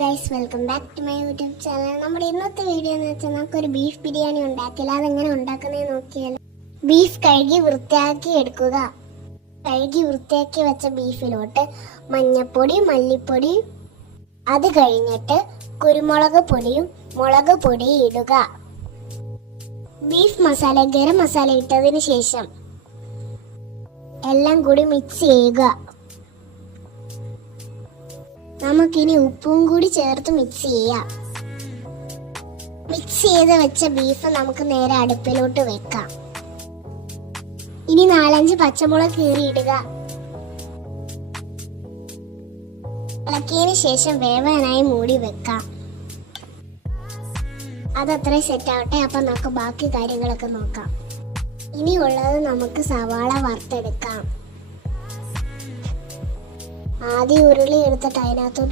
Guys, welcome back to my YouTube channel. നമ്മുടെ ഇന്നത്തെ video എന്ന് വെച്ചാൽ നമുക്കൊരു ബീഫ് ബിരിയാണി ഉണ്ടാക്കില്ല. അതെങ്ങനെ ഉണ്ടാക്കുന്നത് നോക്കിയാൽ ബീഫ് കഴുകി വൃത്തിയാക്കി എടുക്കുക. കഴുകി വൃത്തിയാക്കി വെച്ച ബീഫിലോട്ട് മഞ്ഞപ്പൊടി, മല്ലിപ്പൊടി, അത് കഴിഞ്ഞിട്ട് കുരുമുളക് പൊടിയും മുളക് പൊടിയും ഇടുക. ബീഫ് മസാല, ഗരം മസാല ഇട്ടതിന് ശേഷം എല്ലാം കൂടി മിക്സ് ചെയ്യുക. നമുക്കിനി ഉപ്പും കൂടി ചേർത്ത് മിക്സ് ചെയ്യാം. മിക്സ് ചെയ്ത് വെച്ച ബീഫ് നമുക്ക് നേരെ അടുപ്പിലോട്ട് വെക്കാം. ഇനി 4-5 പച്ചമുളക് കീറിയിടുക. ഇളക്കിയതിന് ശേഷം വേവാനായി മൂടി വെക്കാം. അതത്ര സെറ്റ് ആവട്ടെ. അപ്പൊ നമുക്ക് ബാക്കി കാര്യങ്ങളൊക്കെ നോക്കാം. ഇനിയുള്ളത് നമുക്ക് സവാള വറുത്തെടുക്കാം. ആദ്യം ഉരുളി എടുത്തിട്ട് അതിനകത്തോട്ട്